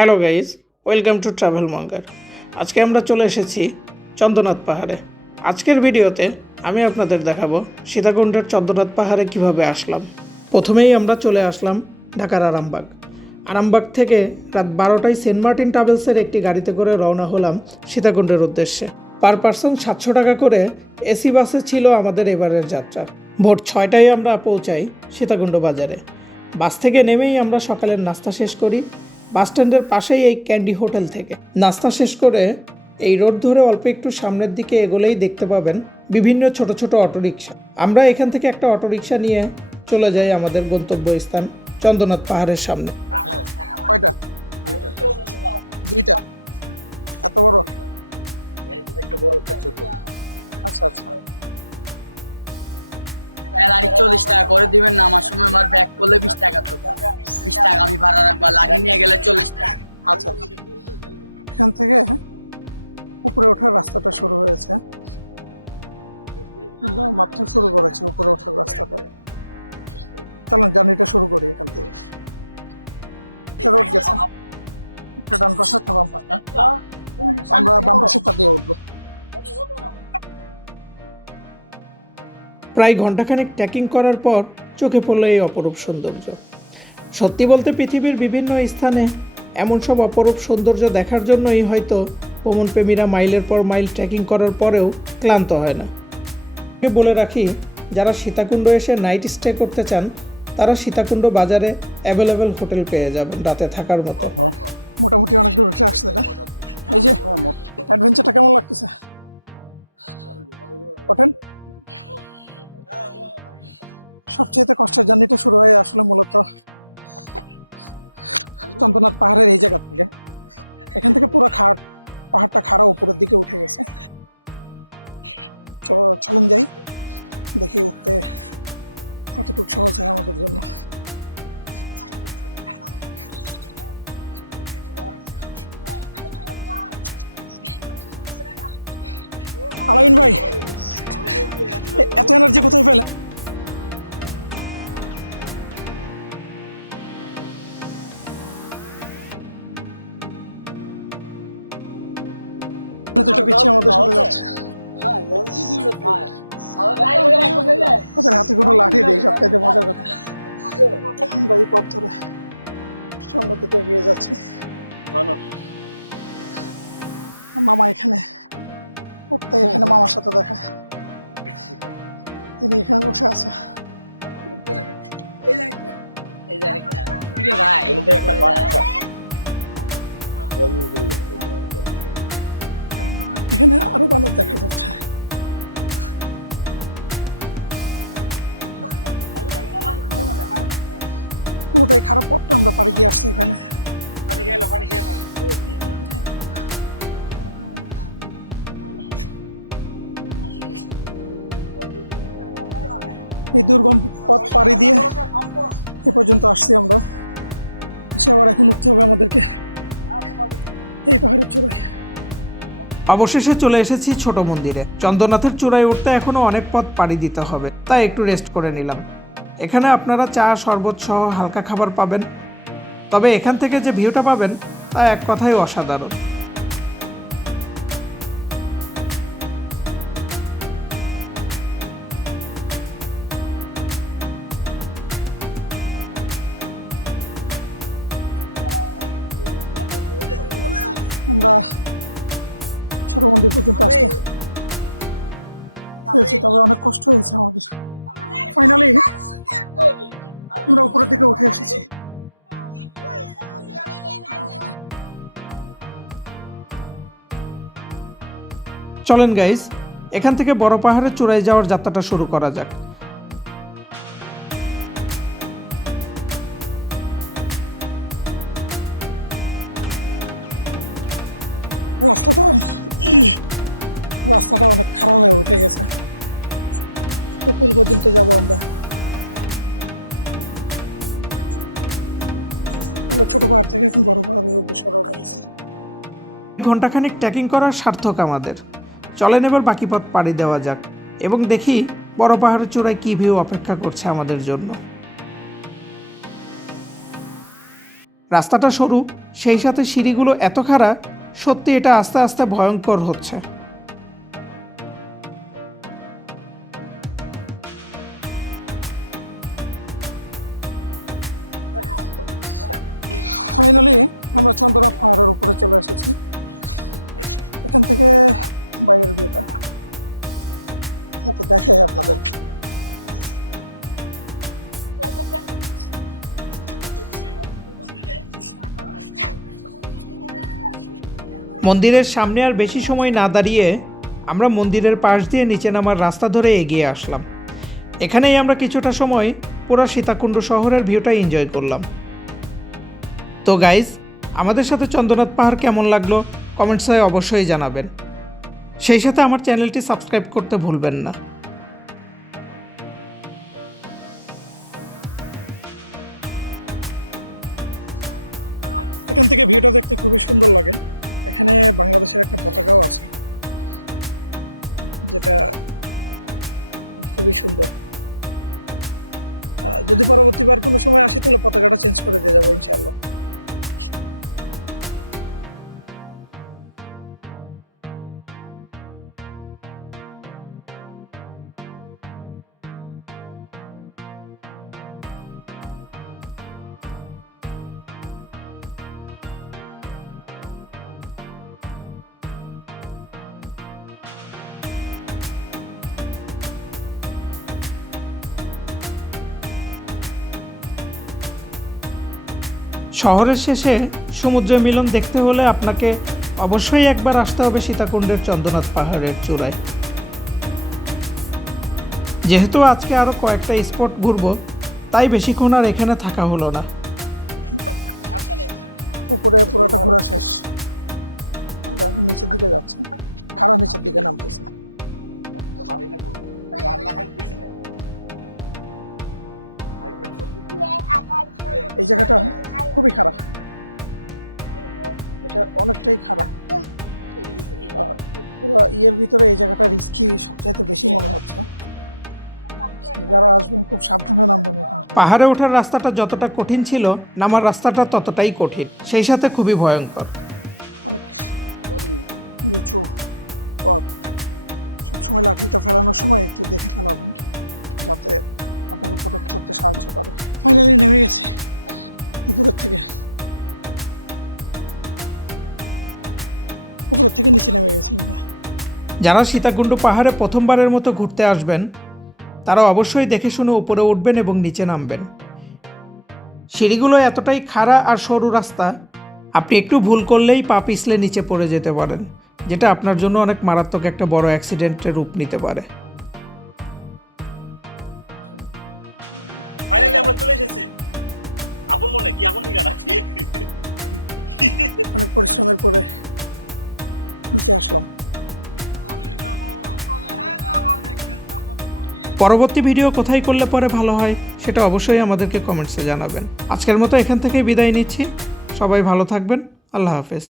Hello guys, welcome to travel Munger. আজকে আমরা চলে এসেছি চন্দ্রনাথ পাহাড়ে। আজকের ভিডিওতে আমি আপনাদের দেখাবো সীতাকুণ্ডের চন্দ্রনাথ পাহাড়ে কিভাবে আসলাম। প্রথমেই আমরা চলে আসলাম ঢাকার আরামবাগ। আরামবাগ থেকে রাত 12টায় সেন্ট মার্টিন ট্রাভেলসের একটি গাড়িতে করে রওনা হলাম সীতাকুণ্ডের উদ্দেশ্যে। পার পার্সন 700 টাকা করে এসি বাসে ছিল আমাদের এবারের যাত্রা। ভোর 6টায় আমরা পৌঁছাই সীতাকুণ্ড বাজারে। বাস থেকে নেমেই আমরা সকালের নাস্তা শেষ করি বাস স্ট্যান্ডের পাশেই এই ক্যান্ডি হোটেল থেকে। নাস্তা শেষ করে এই রোড ধরে অল্প একটু সামনের দিকে এগোলেই দেখতে পাবেন বিভিন্ন ছোট ছোট অটোরিকশা। আমরা এখান থেকে একটা অটোরিকশা নিয়ে চলে যাই আমাদের গন্তব্যস্থান চন্দ্রনাথ পাহাড়ের সামনে। কয়টা? দুইটা। এত বড়? একটা বড় একটা ছোট। আচ্ছা আচ্ছা। গাড়ি 40 টাকা করে দিবেন না, আমার সময় আমার ব্যাগ করলে 20 টাকা, তো 20 টাকা আমি ভাড়া রাখবা, লাগিয়ে নিয়ে গেলে 40 টাকা। আচ্ছা, এখান থেকে উপরে ওঠার রাস্তাটা শুরু হয়েছে। আমরা মাত্র শুরু করেছি উপরে ওঠার রাস্তাটা। চলুন জার্নিটা শুরু করি এখান থেকে। একটা রোড গেছে, একটা ডান পাশে একটা বাম পাশে। আমরা বাম পাশেটা দিয়ে উঠবো। প্রায় ঘন্টাখানেক ট্রেকিং করার পর চোখে পড়লো এই অপরূপ সৌন্দর্য। সত্যি বলতে পৃথিবীর বিভিন্ন স্থানে এমন সব অপরূপ সৌন্দর্য দেখার জন্যই হয়তো ভ্রমণপ্রেমীরা মাইলের পর মাইল ট্রেকিং করার পরেও ক্লান্ত হয় না। বলে রাখি, যারা সীতাকুণ্ড এসে নাইট স্টে করতে চান তারা সীতাকুণ্ড বাজারে অ্যাভেলেবেল হোটেল পেয়ে যাবেন রাতে থাকার মতো। মোটামুটি অনেক দূর উঠে আসছে না? এই যে অ্যাডভেঞ্চারটা কেমন লাগতেছে? ওঠেন। সবচেয়ে কষ্টের জার্নিটা শুরু হয় আসলে মূলত চন্দ্রনাথ পাহাড়ের এই জায়গা থেকে। এখান থেকে পুরো পাহাড়টা খাড়া উপরের দিকে উঠে গেছে। চলুন যাই, দেখি উঠতে কতটুকু সহজ হয় আমাদের জন্য। আলামিন ভাই, এত এনার্জি কোথায় পেলে? পিছিয়ে আমাদের সাথে যাচ্ছে। ওদের হাতে কোনো লাঠি নেই, সবটাইতে মজার কথা। আমরা এই পথ ধরে সামনের দিকে এগিয়ে যাচ্ছি। মামা এখানে উঠতে, এখানে মামার সাথে দেখা, তিনি এখানে বসে আছে। একটা বাচ্চা। এখানে আরো বানর দেখা যাচ্ছে। পুরোটাই খারাপ পথটা আমরা পাড়ি দিয়ে আসছি এখানে। এই দুর্গম পথ পাড়ি দিয়ে এ পর্যন্ত আসছি আমরা। এসে আবার এখন উঠতে হবে আমাদেরকে এই পাহাড়ের চূড়ায়। অবশেষে চলে এসেছি ছোট মন্দিরে। চন্দ্রনাথের চূড়ায় উঠতে এখনো অনেক পথ পাড়ি দিতে হবে, তাই একটু রেস্ট করে নিলাম। এখানে আপনারা চা, শরবত সহ হালকা খাবার পাবেন। তবে এখান থেকে যে ভিউটা পাবেন তা এক কথায় অসাধারণ। আমরা ছোট মন্দির পর্যন্ত আসতে পেরেছি, তবে অনেক কষ্ট হয়েছে আমাদের। ফাইনালি আমরা উপরের দিকে উঠে এসেছি। চলেন গাইস, এখান থেকে বড় পাহাড়ের চূড়ায় যাওয়ার যাত্রাটা শুরু করা যাক। রাস্তাটা অনেক খারাপ হয়ে উঠে গেছে। উপর পর্যন্ত যাবো আমরা। ছোট পাহাড় থেকে এখন বড় পাহাড়ের উদ্দেশ্যে রওনা দিয়েছি। ঘন্টাখানিক ট্রেকিং করার সার্থক আমাদের। চলেন এবার বাকি পথ পাড়ি দেওয়া যাক এবং দেখি বড় পাহাড়ের চূড়ায় কি ভিউ অপেক্ষা করছে আমাদের জন্য। রাস্তাটা সরু, সেই সাথে সিঁড়িগুলো এত খাড়া, সত্যি এটা আস্তে আস্তে ভয়ঙ্কর হচ্ছে। ফাইনালি আমরা চন্দ্রনাথ পাহাড়ের উপরে চলে এসেছি। এখান থেকে বাইরের ভিউটা একটু দেখাই আপনাদের। মন্দিরের সামনে আর বেশি সময় না দাঁড়িয়ে আমরা মন্দিরের পাশ দিয়ে নিচে নামার রাস্তা ধরে এগিয়ে আসলাম। এখানেই আমরা কিছুটা সময় পুরো সীতাকুণ্ড শহরের ভিউটা এনজয় করলাম। তো গাইজ, আমাদের সাথে চন্দ্রনাথ পাহাড় কেমন লাগলো কমেন্টসে অবশ্যই জানাবেন। সেই সাথে আমার চ্যানেলটি সাবস্ক্রাইব করতে ভুলবেন না। এখান থেকে ভিউটা দেখতে খুবই সুন্দর লাগে। এখানে বাংলাদেশের একটা পতাকাও আছে, যেটা খুবই সুন্দর। যদি পরবর্তীবার কোনো সময় আসি তাহলে পতাকাটা চেঞ্জ করে দিয়ে যাবো ইনশাআল্লাহ। শহরের শেষে সমুদ্রের মিলন দেখতে হলে আপনাকে অবশ্যই একবার আসতে হবে সীতাকুণ্ডের চন্দ্রনাথ পাহাড়ের চূড়ায়। যেহেতু আজকে আরও কয়েকটা স্পট ঘুরবো, তাই বেশিক্ষণ আর এখানে থাকা হলো না। উপরে পুরোটা ঘোরা শেষ, এখন নিচের দিকে যাচ্ছে, খাড়া নিচের দিকে নামতেছে। এই জায়গাটা খুবই খারাপ, এটা অনেকটাই খারাপ। পুরো ইয়ের ভিতরে এই জায়গাটা রিস্কি সবচাইতে বেশি মনে হচ্ছে। যারা আসবেন খুব সাবধানে নামবেন। এখানে পাহাড়ে ওঠার রাস্তাটা যতটা কঠিন ছিল, নামার রাস্তাটা ততটাই কঠিন, সেই সাথে খুবই ভয়ঙ্কর। অনেক নিচু পথ। সবসময় লাঠিটা ফেলানোর সময় একটু দেখে ফেলাবেন, যাতে আপনাকে প্রোটেক্ট করতে সাহায্য করে। ফাইনালি নেমে গেছি উপরের থেকে নিচে নেমে গেছি। যারা সীতাকুণ্ড পাহাড়ে প্রথমবারের মতো ঘুরতে আসবেন, তারা অবশ্যই দেখে শুনে উপরে উঠবেন এবং নিচে নামবেন। সিঁড়িগুলো এতটাই খাড়া আর সরু রাস্তা, আপনি একটু ভুল করলেই পা পিছলে নিচে পড়ে যেতে পারেন, যেটা আপনার জন্য অনেক মারাত্মক একটা বড় অ্যাক্সিডেন্টের রূপ নিতে পারে। ফাইনালি আমরা চলে এসেছি আপন মনে, কি আপন ঠিকানা। অনেক পরিশ্রমের পরে নিচে আসলাম। পরবর্তী ভিডিও কোথায় করলে পরে ভালো হয় সেটা অবশ্যই আমাদেরকে কমেন্টসে জানাবেন। আজকের মতো এখান থেকেই বিদায় নিচ্ছি। সবাই ভালো থাকবেন। আল্লাহ হাফেজ।